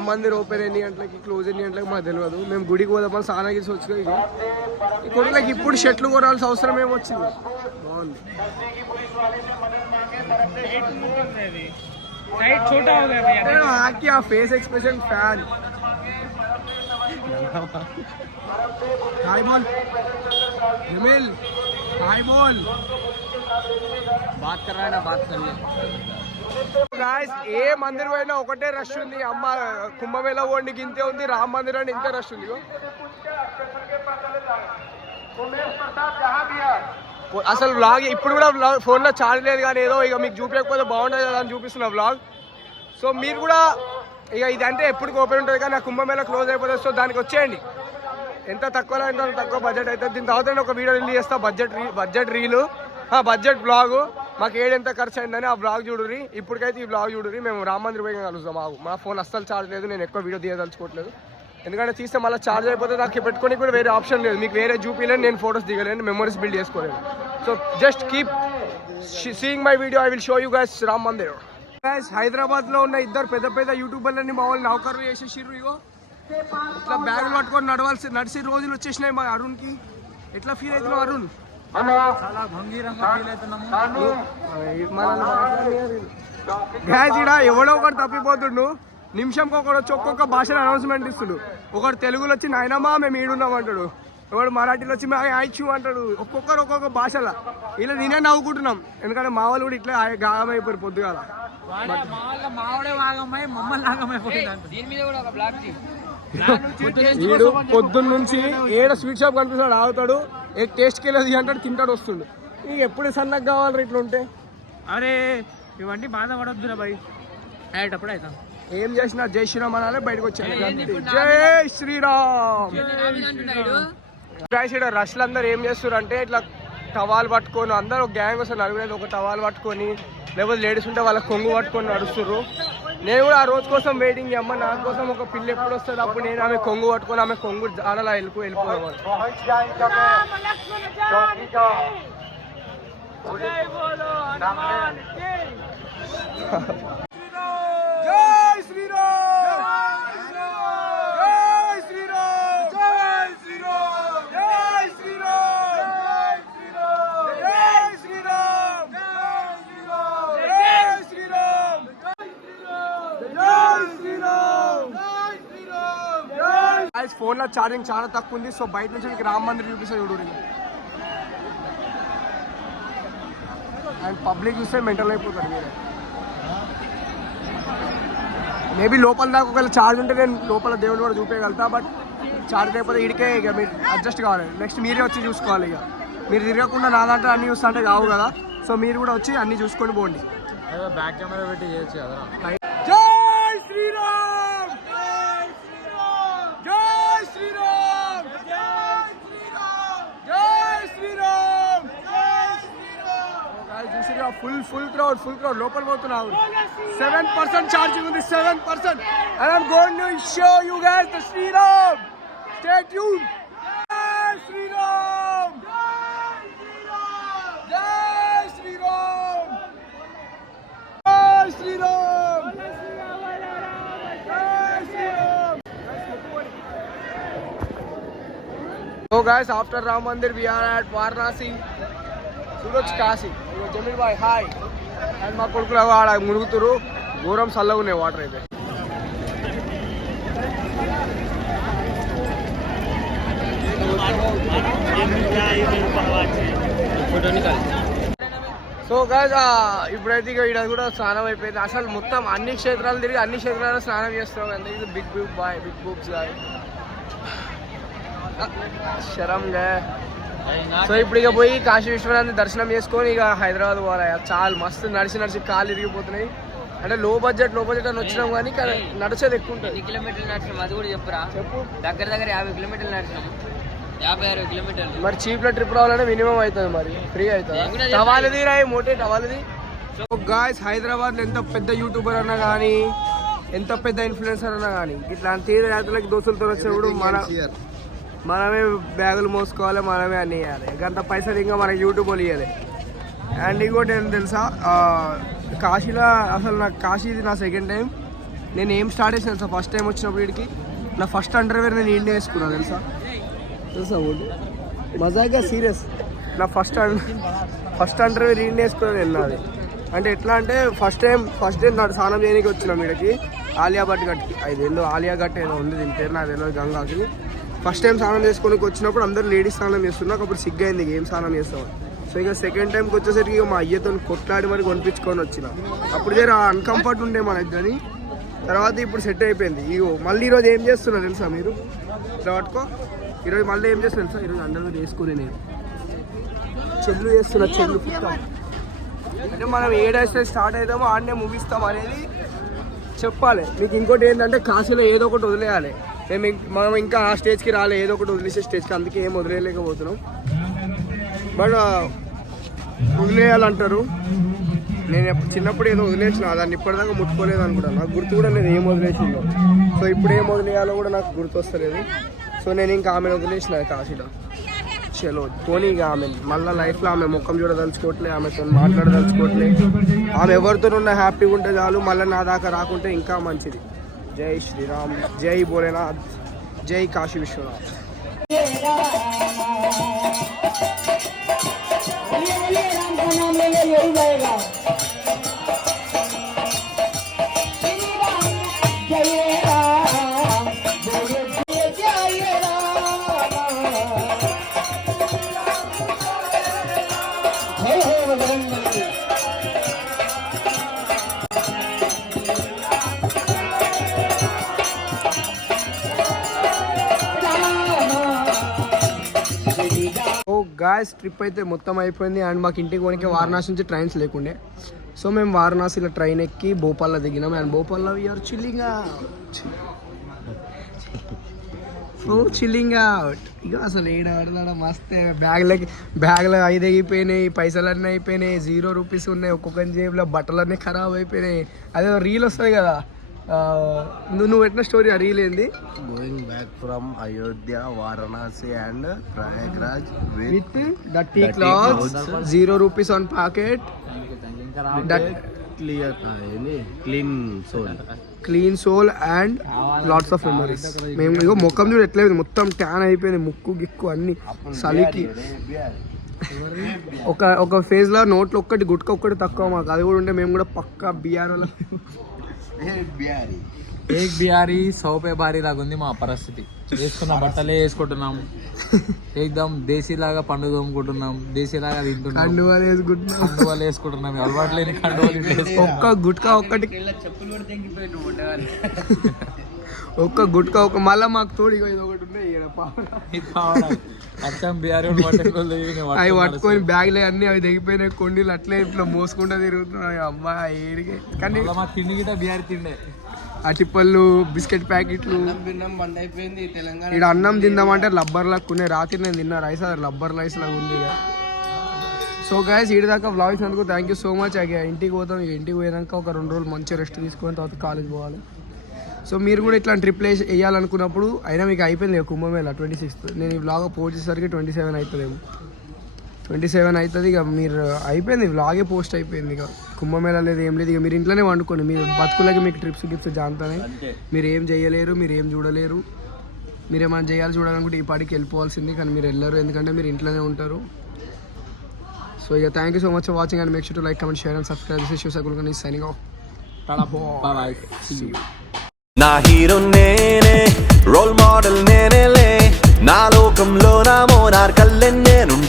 Ram Mandir open ఎన్ని గంటలకి close ఎన్ని గంటలకి మాకు తెలియదు. మేము గుడికి పోదామని స్నానం చేసి వచ్చి ఈ కొడుకులకి ఇప్పుడు షర్ట్లు కొనాల్సిన అవసరం ఏమొచ్చింది. బాగుంది. ఫేస్ एक्सप्रेशन फैन हाय बोल जमील हाय बोल बात कर रहा है ना बात कर ले गाइस ఏ మందిర్ పోయినా ఒకటే రష్ ఉంది. అమ్మ కుంభమేళ పోండి ఇంతే ఉంది, రామ్ మందిర్ అని ఇంతే రష్ ఉంది. అసలు వ్లాగ్ ఇప్పుడు కూడా ఫోన్లో ఛార్జ్ లేదు కానీ ఏదో ఇక మీకు చూపించకపోతే బాగుంటుంది కదా అని చూపిస్తున్నా వ్లాగ్. సో మీరు కూడా ఇక ఇదంటే ఎప్పుడు ఓపెన్ ఉంటుంది కానీ ఆ కుంభమేళ క్లోజ్ అయిపోతుంది. సో దానికి వచ్చేయండి. ఎంత తక్కువలో ఎంత తక్కువ బడ్జెట్ అవుతుంది. దీని తర్వాత నేను ఒక వీడియో రిలీజ్ చేస్తా, బడ్జెట్ రీలు బడ్జెట్ బ్లాగ్. మాకు ఎంత ఖర్చు అయిందని ఆ బ్లాగ్ చూడుర్రి. ఇప్పటికైతే ఈ బ్లాగ్ చూడుర్రి. మేము రామ్ మందిర్ పోయి కలుస్తాం. మా ఫోన్ అస్సలు ఛార్జ్ లేదు, నేను ఎక్కువ వీడియో తీయదలుచుకోవట్లేదు. ఎందుకంటే తీస్తే మళ్ళీ ఛార్జ్ అయిపోతే నాకు పెట్టుకొని కూడా వేరే ఆప్షన్ లేదు. మీకు వేరే చూపించలేను, నేను ఫోటోస్ దిగలేను, మెమరీస్ బిల్డ్ చేసుకోలేను. So just keep seeing my video. I will show you guys Ram Mandir. Guys హైదరాబాద్లో ఉన్న ఇద్దరు పెద్ద పెద్ద యూట్యూబర్లని మా వాళ్ళు నౌకర్లు చేసేసిర్రు. ఇగో ఇట్లా బ్యాగులు పట్టుకొని నడిచి రోజులు వచ్చేసినాయి మా అరుణ్కి. ఎట్లా ఫీల్ అవుతున్నావు అరుణ్? చాలా గంభీరంగా ఫీల్ అవుతున్నాము. గ్యాస్ ఇక్కడ ఎవడో ఒకటి తప్పిపోతుండు. నిమిషంకి ఒకడు వచ్చి ఒక్కొక్క భాషలో అనౌన్స్మెంట్ ఇస్తుడు. ఒకడు తెలుగులో వచ్చి నాయనమ్మా మేము ఈడున్నాం అంటాడు. ఒకడు మరాఠీలో వచ్చి మేము ఐచు అంటాడు. ఒక్కొక్కరు ఒక్కొక్క భాషలో. ఇలా నేనే నవ్వుకుంటున్నాం, ఎందుకంటే మా వాళ్ళు కూడా ఇట్లా గాయం అయిపోయారు పొద్దుగాల. వీడు పొద్దున్న నుంచి ఏడ స్వీట్ షాప్ కనిపిస్తాడు, ఆగుతాడు, ఏ టేస్ట్కి వెళ్ళదు అంటాడు, తింటాడు, వస్తుండు. ఇక ఎప్పుడు సన్నగా కావాలి ఇట్లా ఉంటే. అరే ఇవన్నీ బాధపడొద్దురా భయ్, అయ్యేటప్పుడు అవుతాం. ఏం చేసినా జై శ్రీరామ్ అనాలే, బయటకు వచ్చాను. జై శ్రీరామ్. రష్లు అందరు ఏం చేస్తారు అంటే ఇట్లా టవాల్ పట్టుకొని అందరూ ఒక గ్యాంగ్ వస్తారు. నలుగురు ఒక టవాల్ పట్టుకొని, లేకపోతే లేడీస్ ఉంటే వాళ్ళ కొంగు పట్టుకొని నడుస్తున్నారు. నేను కూడా ఆ రోజు కోసం వెయిటింగ్. అమ్మ నా కోసం ఒక పిల్ల ఎప్పుడు వస్తుంది, అప్పుడు నేను ఆమె కొంగు పట్టుకొని ఆమె కొంగు ఆడలా వెళ్ళిపోవాలి. ఫోన్ లో ఛార్జింగ్ చాలా తక్కువ ఉంది. సో బయట నుంచి మీకు రామ్ మందిర్ చూపిస్తా చూడు. అండ్ పబ్లిక్ చూస్తే మెంటల్ అయిపోతారు మీరే. మేబీ లోపల దాకా ఒకవేళ ఛార్జ్ ఉంటే నేను లోపల దేవుడు కూడా చూపించగలుగుతా. బట్ ఛార్జ్ అయిపోతే ఇడికే ఇక మీరు అడ్జస్ట్ కావాలి. నెక్స్ట్ మీరే వచ్చి చూసుకోవాలి. ఇక మీరు తిరగకుండా నా దాంట్లో అన్ని చూస్తా అంటే కావు కదా. సో మీరు కూడా వచ్చి అన్ని చూసుకొని పోండి. బ్యాక్ కెమెరా పెట్టి చేయొచ్చు కదా. జై శ్రీరామ్, జై శ్రీరామ్, జై శ్రీరామ్. చూసిరా ఫుల్ క్రౌడ్ లోపల పోతున్నావు. 7% ఛార్జింగ్ ఉంది, 7%. And I'm going to show you guys the Sriram. Stay tuned. Jai Sriram, Jai Sriram, Jai Sriram, Jai Sriram. So guys, after Ram Mandir we are at Varanasi. Suraj Kasi. Jamil bhai, hi. And మా కొడుకులు ఆడ మునుగుతురు. ఘోరం చల్లగా ఉన్నాయి water అయితే. So guys ఇప్పుడైతే ఇక ఇక్కడ కూడా స్నానం అయిపోయింది. అసలు మొత్తం అన్ని క్షేత్రాలు తిరిగి అన్ని క్షేత్రాలు స్నానం చేస్తాం. అంటే బిగ్ బూబ్స్ గాయ శరం గాయ. సో ఇప్పుడు ఇక పోయి కాశీ విశ్వనాథ్ని దర్శనం చేసుకొని ఇక హైదరాబాద్ పోవాలి. చాలా మస్తు నడిచి కాళ్ళు ఇరిగిపోతున్నాయి. అంటే లో బడ్జెట్ అని వచ్చినాం కానీ నడిచేది ఎక్కువ ఉంటుంది. 10 కిలోమీటర్లు నడిచినాం, అది కూడా చెప్పురా. చెప్పు. దగ్గర 50 కిలోమీటర్లు నడిచినాం, 50-60 కిలోమీటర్లు. మరి చీప్ లో ట్రిప్ రావాలంటే మినిమం అవుతుంది, మరి ఫ్రీ అవుతుంది. టవాలిది రాయి మోటే టవాలిది. సో గాయ్స్ హైదరాబాద్ లో ఎంత పెద్ద యూట్యూబర్ అన్నా కానీ, ఎంత పెద్ద ఇన్ఫ్లుయెన్సర్ అన్నా కానీ, ఇట్లాంటి తీర్థయాత్రలకి దోస్తులతో వచ్చినప్పుడు మనమే బ్యాగులు మోసుకోవాలి, మనమే అన్ని వేయాలి. గంత పైసలు ఇంకా మనకి యూట్యూబ్ వాళ్ళు ఇవ్వాలి. అండ్ ఇంకోటి ఏం తెలుసా, కాశీలో అసలు నాకు కాశీ ఇది నా సెకండ్ టైం. నేను ఏం స్టార్ట్ చేసిన తెలుసా ఫస్ట్ టైం వచ్చినప్పుడు వీడికి నా ఫస్ట్ అండర్వేర్ నేను ఇండియా వేసుకున్నాను తెలుసా ఓడి మజాగా సీరియస్ నా ఫస్ట్ అండర్వేర్ ఇండియా వేసుకున్నాను నేను నాది అంటే ఎట్లా అంటే ఫస్ట్ డే నాడు స్నానం చేయడానికి వచ్చినాం వీడికి ఆలియా భట్ గట్కి ఐదేళ్ళు ఆలియా గట్ ఏదో ఉంది దీని పేరు నాకు తెలియదు గంగాకి ఫస్ట్ టైం స్నానం చేసుకోనికి వచ్చినప్పుడు అందరూ లేడీస్ స్నానం చేస్తున్నారు అప్పుడు సిగ్గైంది ఏం స్నానం చేస్తాం సో ఇక సెకండ్ టైంకి వచ్చేసరికి ఇక మా అయ్యతో కొట్లాడి మరి కొనిపించుకొని వచ్చిన అప్పుడు జర అన్కంఫర్ట్ ఉండే మన ఇద్దరిని తర్వాత ఇప్పుడు సెట్ అయిపోయింది ఇగో మళ్ళీ ఈరోజు ఏం చేస్తున్నారు తెలుసా మీరు ఇట్లా పట్టుకో ఈరోజు మళ్ళీ ఏం చేస్తున్నారు తెలుసా ఈరోజు అండర్ మీద వేసుకుని నేను చెల్లు చేస్తున్నా చెల్లు అంటే మనం ఏ డేస్ స్టార్ట్ అవుతామో ఆడనే ముగిస్తాం అనేది చెప్పాలి మీకు ఇంకోటి ఏంటంటే కాశీలో ఏదో ఒకటి వదిలేయాలి మనం ఇంకా ఆ స్టేజ్కి రాలే ఏదో ఒకటి వదిలేసే స్టేజ్కి అందుకే ఏం వదిలేయలేకపోతున్నాం బట్ వదిలేయాలంటారు నేను చిన్నప్పుడు ఏదో వదిలేసిన దాన్ని ఇప్పటిదాకా ముట్టుకోలేదు అనుకుంటా నాకు గుర్తు కూడా లేదు ఏం వదిలేసిందో సో ఇప్పుడు ఏం వదిలేయాలో కూడా నాకు గుర్తు వస్తలేదు సో నేను ఇంకా ఆమెను వదిలేసిన కాశీలో చలో పోనీ ఇక ఆమె మళ్ళీ లైఫ్లో ఆమె ముఖం చూడదలుచుకోవట్లే ఆమెతో మాట్లాడదలుచుకోవట్లే ఆమె ఎవరితో ఉన్న హ్యాపీగా ఉంటే చాలు మళ్ళీ నా దాకా రాకుంటే ఇంకా మంచిది జై శ్రీరామ్ జై భోలేనాథ్ జై కాశీ విశ్వనాథ్ గాయస్ ట్రిప్ అయితే మొత్తం అయిపోయింది అండ్ మాకు ఇంటికి పోనీకి వారణాసి నుంచి ట్రైన్స్ లేకుండే సో మేము వారణాసిలో ట్రైన్ ఎక్కి భోపాల్లో దిగినాం అండ్ భోపాల్లో వీఆర్ చిల్లింగ్ అవుట్ ఇక అసలు ఏడాడ మస్తే బ్యాగ్లో 5 అయిపోయినాయి పైసలన్నీ అయిపోయినాయి 0 రూపీస్ ఉన్నాయి ఒక్కొక్క జేబులో బట్టలన్నీ ఖరాబ్ అయిపోయినాయి అదే రీల్ వస్తుంది కదా నువ్వు పెట్టిన స్టోరీ ఆ రీల్ ఏంది going back from Ayodhya Varanasi and Prayagraj with dirty clothes 0 rupees on pocket clean soul and lots of memories మేము ఇగో ముఖం చూడు ఎట్లయిపోయింది మొత్తం ట్యాన్ అయిపోయింది ముక్కు గిక్కు అన్ని చలికి ఒక ఫేజ్ లో నోట్లో ఒక్కటి గుట్క ఒక్కటి తక్కువ మాకు అది కూడా ఉంటే మేము కూడా పక్కా బీఆర్ వాళ్ళ ఏక్ బిహారీ 100 पे భారీ లాగా ఉంది మా పరిస్థితి వేసుకున్న బట్టలే వేసుకుంటున్నాం ఏకదం దేశీలాగా పండుగ తోముకుంటున్నాం దేశీలాగా తింటున్నాం కండువాలు వేసుకుంటున్నాం అలవాటు లేని కండువాలు ఒక్క గుట్కా ఒక్కటి ఒక్క గుట్కా ఒక మళ్ళీ మాకు తోడు ఇది ఒకటి ఉన్నాయి అచ్చం బిహారీ అవి పట్టుకొని బ్యాగ్లే అన్ని అవి తెగిపోయినాయి కొండీలు అట్లే ఇట్లా మోసుకుంటా తిరుగుతున్నాయి అమ్మా ఏడికి కానీ మా తిండి గిట్ట బిహారీ తిండే అటిపళ్ళు బిస్కెట్ ప్యాకెట్లు ఇక్కడ అన్నం తిందామంటే లబ్బర్ లాగా ఉన్నాయి రాత్రి నేను తిన్నా రైస్ అది లబ్బర్ రైస్ లాగా ఉంది ఇక సో గైస్ ఈడి దాకా వ్లాగ్ ఇచ్చినందుకు థ్యాంక్ యూ సో మచ్ ఇక ఇంటికి పోతాం ఇక ఇంటికి పోయాక ఒక 2 రోజులు మంచిగా రెస్ట్ తీసుకొని తర్వాత కాలేజ్ పోవాలి సో మీరు కూడా ఇట్లా ట్రిప్లు వేయాలనుకున్నప్పుడు అయినా మీకు అయిపోయింది కుంభమేళ 26th నేను ఈ వ్లాగ్ పోస్ట్ చేసేసరికి 27 అవుతుందేమో 27 అవుతుంది ఇక మీరు అయిపోయింది వ్లాగే పోస్ట్ అయిపోయింది ఇక కుంభమేళ లేదు ఏం లేదు ఇక మీరు ఇంట్లోనే వండుకోండి మీరు బతుకులకి మీకు ట్రిప్స్ గిప్స్ జాంతానే మీరు ఏం చేయలేరు మీరు ఏం చూడలేరు మీరు ఏమైనా చేయాలి చూడాలనుకుంటే ఈ పాటికి వెళ్ళిపోవాల్సింది కానీ మీరు వెళ్ళరు ఎందుకంటే మీరు ఇంట్లోనే ఉంటారు సో ఇక thank you so much for watching and make sure to like comment share and subscribe this is Shiva Sakul signing off bye నా హీరో నేనే రోల్ మోడల్ నేనేలే నా లోకంలో నా మోనార్కల్లే నేను